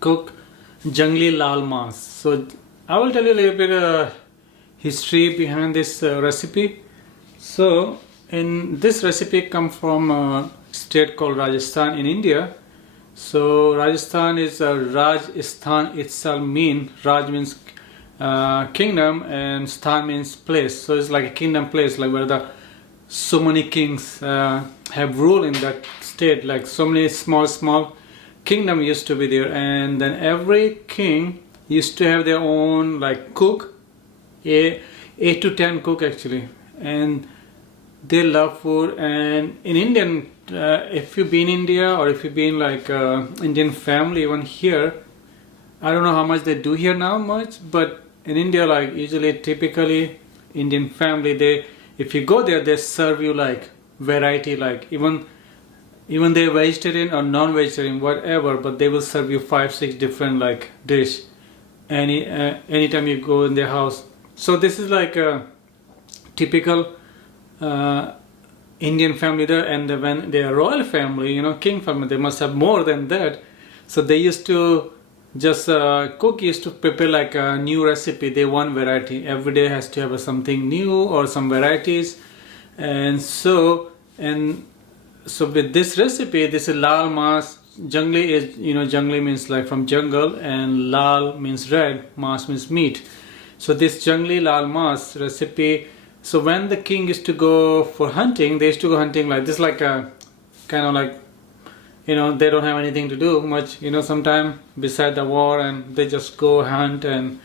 cook jungli lal mas. So I will tell you a little bit history behind this recipe. So in this recipe come from a state called Rajasthan in India. So Rajasthan is Rajasthan itself mean Raj means kingdom and Sthan means place. So it's like a kingdom place, like where the so many kings have ruled in that state. Like so many small kingdom used to be there, and then every king used to have their own like cook, 8 to 10 cook actually, and they love food. And in Indian, if you've been India or if you've been like Indian family even here, I don't know how much they do here now much, but in India, like usually typically Indian family, they, if you go there, they serve you like variety, like even they're vegetarian or non-vegetarian whatever, but they will serve you 5-6 different like dish anytime you go in their house. So this is like a typical Indian family there. And when they are royal family, you know, king family, they must have more than that. So they used to just cook used to prepare like a new recipe. They want variety, every day has to have something new or some varieties. And so with this recipe, this is lal mas. Jungli is, you know, jungli means like from jungle, and lal means red, mas means meat. So this jungli lal mas recipe, so when the king used to go for hunting, they used to go hunting like this, like a kind of like, you know, they don't have anything to do much, you know, sometime beside the war, and they just go hunt. And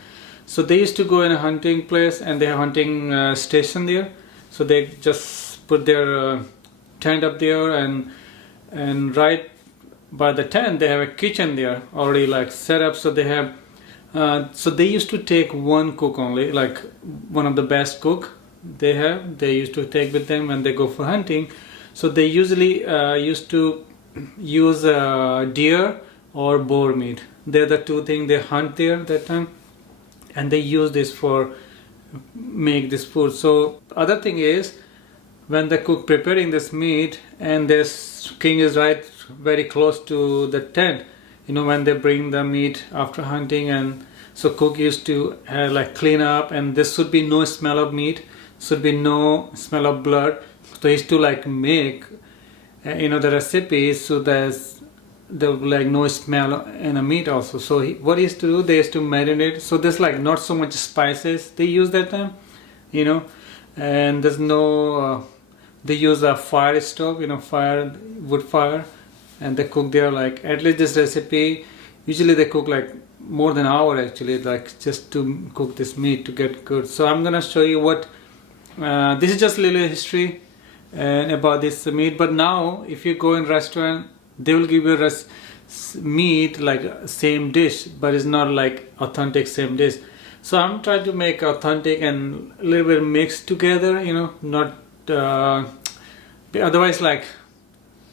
so they used to go in a hunting place, and they have hunting station there. So they just put their tent up there, and right by the tent they have a kitchen there already like set up. So they have so they used to take one cook only, like one of the best cook they used to take with them when they go for hunting. So they usually used to use deer or boar meat. They're the two things they hunt there that time, and they use this for make this food. So other thing is, when the cook preparing this meat, and this king is right very close to the tent, you know, when they bring the meat after hunting, and so cook used to like clean up, and there should be no smell of meat, should be no smell of blood. So he used to like make you know the recipe so there's like no smell in a meat also. So what he used to do, they used to marinate. So there's like not so much spices they use that time, you know, and there's no they use a fire stove, you know, wood fire, and they cook there. Like at least this recipe usually they cook like more than an hour actually, like just to cook this meat to get good. So I'm gonna show you what this is just a little history and about this meat. But now if you go in restaurant, they will give you meat like same dish, but it's not like authentic same dish. So I'm trying to make authentic and a little bit mixed together, you know, not otherwise like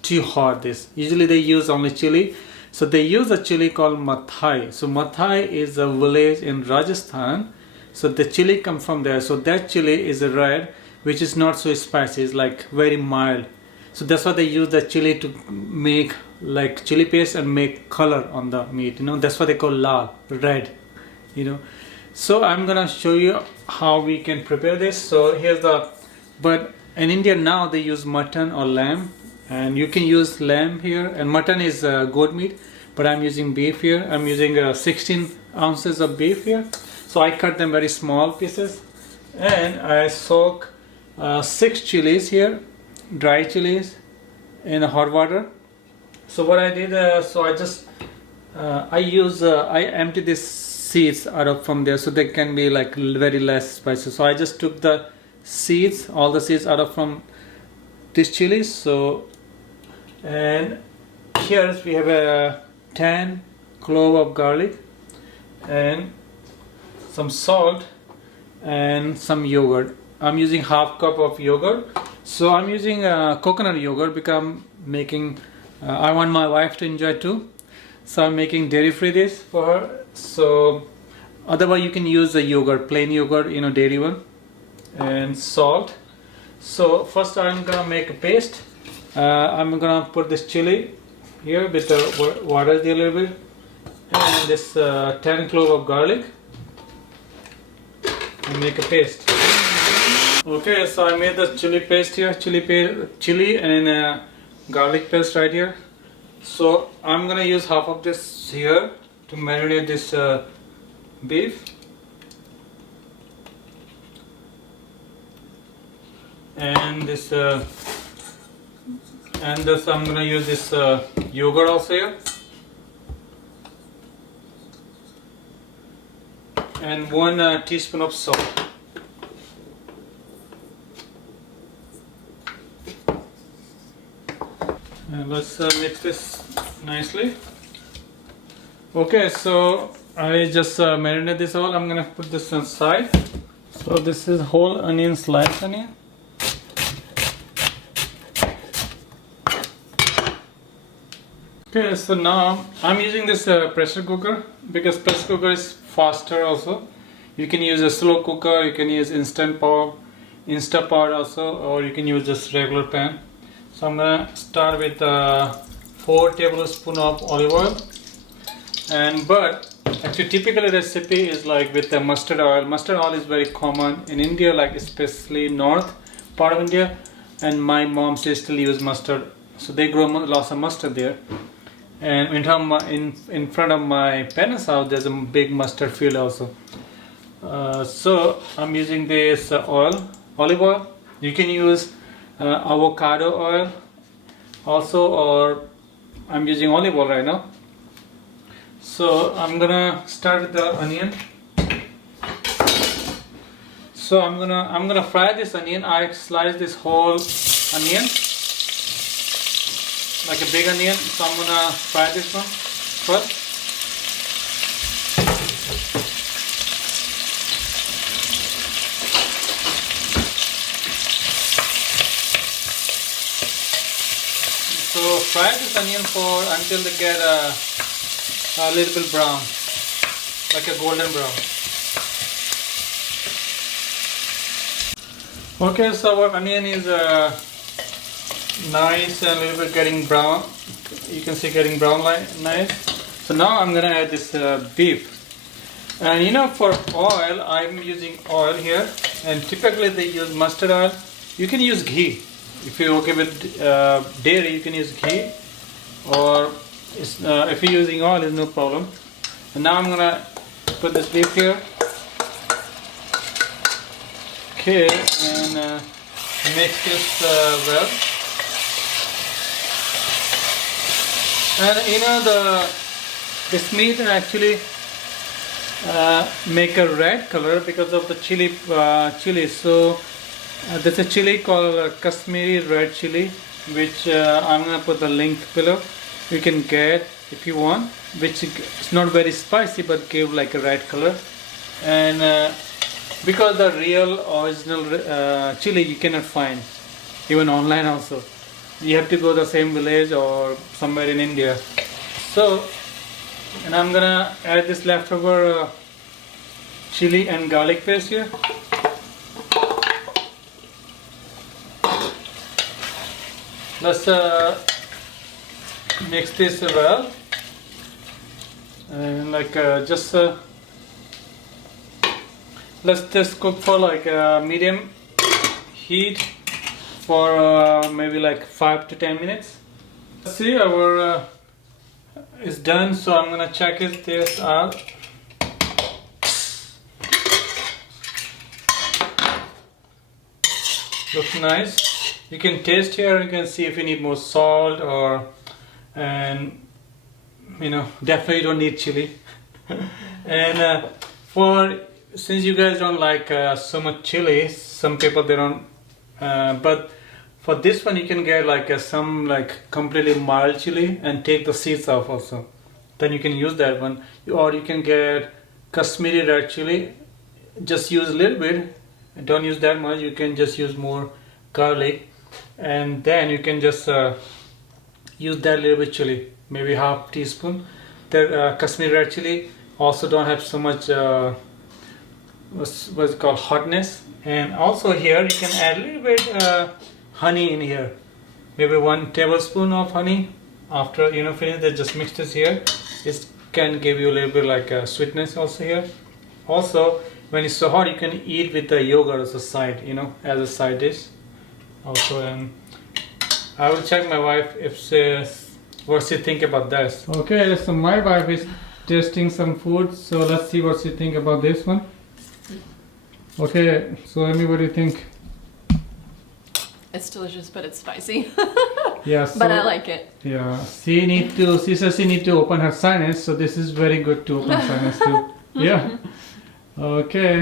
too hot. This usually they use only chili. So they use a chili called Mathai. So Mathai is a village in Rajasthan. So the chili come from there. So that chili is a red, which is not so spicy, it's like very mild. So that's why they use the chili to make like chili paste and make color on the meat, you know, that's what they call lal, red, you know. So I'm gonna show you how we can prepare this. So here's but in India now they use mutton or lamb, and you can use lamb here, and mutton is goat meat, but I'm using beef here. I'm using 16 ounces of beef here. So I cut them very small pieces, and I soak 6 chilies here, dry chilies, in hot water. So what I did, so I just I empty these seeds out of from there, so they can be like very less spicy. So I just took the seeds, all the seeds out of from these chilies. So, and here we have a 10 clove of garlic, and some salt, and some yogurt. I'm using half cup of yogurt. So I'm using coconut yogurt because I'm making I want my wife to enjoy too, so I'm making dairy free this for her. So otherwise you can use the yogurt, plain yogurt, you know, dairy one, and salt. So first I'm gonna make a paste. I'm gonna put this chili here with the water a little bit, and and this 10 cloves of garlic and make a paste. Okay, so I made the chili paste here, chili and garlic paste right here. So I'm gonna use half of this here to marinate this beef. And this I'm gonna use this yogurt also here, and 1 teaspoon of salt. And let's mix this nicely. Okay, so I just marinate this all. I'm gonna put this aside. So this is whole onion, sliced onion. Okay, so now I'm using this pressure cooker because pressure cooker is faster also. You can use a slow cooker, you can use Instapot also, or you can use just regular pan. So I'm gonna start with 4 tablespoons of olive oil. But actually typically recipe is like with the mustard oil. Mustard oil is very common in India, like especially north part of India. And my mom says still use mustard, so they grow lots of mustard there. And in front of my parents' house, there's a big mustard field also. So I'm using this olive oil. You can use avocado oil also, or I'm using olive oil right now. So I'm gonna start with the onion. So I'm gonna fry this onion. I slice this whole onion, like a big onion, so I'm gonna fry this one first. So fry this onion until they get a little bit brown, like a golden brown. Okay, so our onion is nice and a little bit getting brown. You can see getting brown nice. So now I'm gonna add this beef. And you know, for oil, I'm using oil here, and typically they use mustard oil. You can use ghee. If you're okay with dairy, you can use ghee, or if you're using oil, it's no problem. And now I'm gonna put this beef here. Okay, and mix this well. And you know, this meat actually make a red color because of the chili. So there's a chili called Kashmiri red chili, which I'm gonna put the link below. You can get if you want, which is not very spicy but give like a red color. And because the real original chili you cannot find even online also. You have to go to the same village or somewhere in India. So, and I'm gonna add this leftover chili and garlic paste here. Let's mix this well, and like let's just cook for like medium heat for maybe like 5 to 10 minutes. Let's see, our is done, so I'm gonna check this out. Looks nice. You can taste here, you can see if you need more salt, or, and you know, definitely don't need chili. And since you guys don't like so much chili, some people they don't, but for this one you can get like some like completely mild chili and take the seeds off also. Then you can use that one, or you can get Kashmiri red chili. Just use a little bit, don't use that much. You can just use more garlic, and then you can just use that little bit chili, maybe half teaspoon. The Kashmiri red chili also don't have so much what's it called, hotness. And also here you can add a little bit honey in here, maybe 1 tablespoon of honey. After finish, they just mix this here. It's can give you a little bit like a sweetness also here. Also, when it's so hot, you can eat with the yogurt as a side, you know, as a side dish. Also, and I will check my wife if what she think about this. Okay, so my wife is tasting some food, so let's see what she think about this one. Okay, so Amy, what do you think? It's delicious, but it's spicy. Yeah, so, but I like it. Yeah, she says she need to open her sinus, so this is very good to open sinus too. Yeah. Okay.